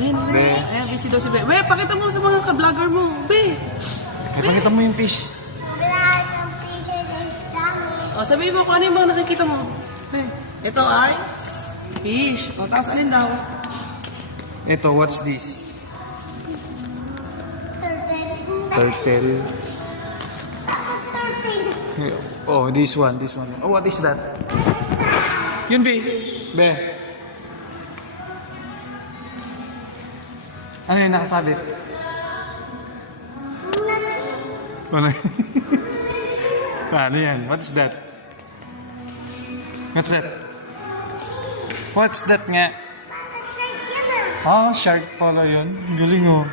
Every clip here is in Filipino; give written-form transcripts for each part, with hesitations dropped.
Ayun, Be. ayan, busy daw si Be. Be, pakita mo sa mga ka-vlogger mo. Be. Ay, pakita mo yung fish. O, sabihin mo kung ano yung mga nakikita mo. Be, ito ay fish. O, tapos alin daw? Ito, what's this? Turtle. Oh, this one. Oh, what is that? Yun, Be. Be. Ano yung nakasabit? Ano? Ano yan? What's that? What's that? What's that nga? Ah, shark pala yun. Galing oh.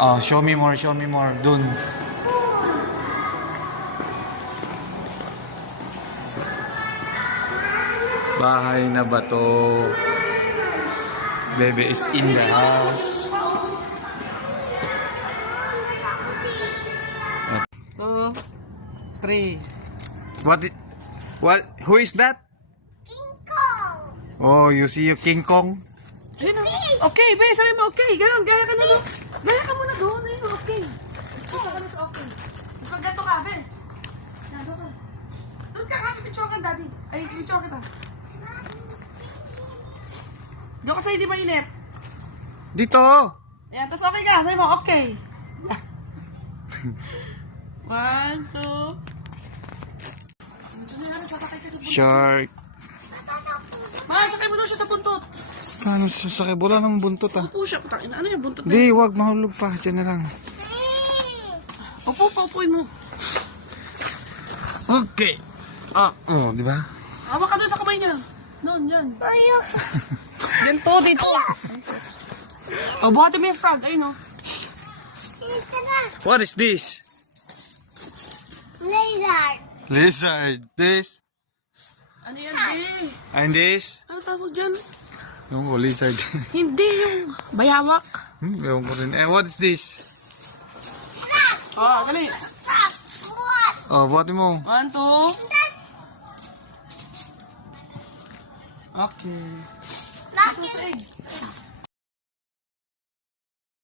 Oh, show me more. Dun. Bahay na ba to? Baby is in the house. 3. What? Who is that? King Kong. Oh, you see your King Kong? Ayun o. Okay, Be, sabi mo okay. Ganon, gaya ka na doon. Gaya ka muna doon. Ayun, okay. Ito ka na sa okay. Pag gato ka, Be. Yan, doon ka. Doon ka, picture ka, daddy. Ay, picture kita. Diyo ka sa'yo, di mainit. Dito! Ayan, tapos okay ka. Sabi mo, okay. 1, 2. Shark. Ma, sakay mo daw siya sa buntot. Paano sasakay? Wala namang buntot ah. Upo siya. Putang ina, ano yung buntot na Di, yun? wag mahulog pa. Diyan na lang. Upuin mo. Okay. Ah, oh, di ba? Hawak ka doon sa kamay niya. Doon, yan. Dito, dito. O, buhati mo yung frog. Ayun, o. What is this? Lizard. Lizard. This. Ano yan, Be? And this? Ano tawag dyan? Yung lizard. Hindi yung bayawak. Ewan ko rin. Eh, what is this? Oh, dali. What? Oh, buhati mo. 1, 2. Okay. Look Ito sa egg.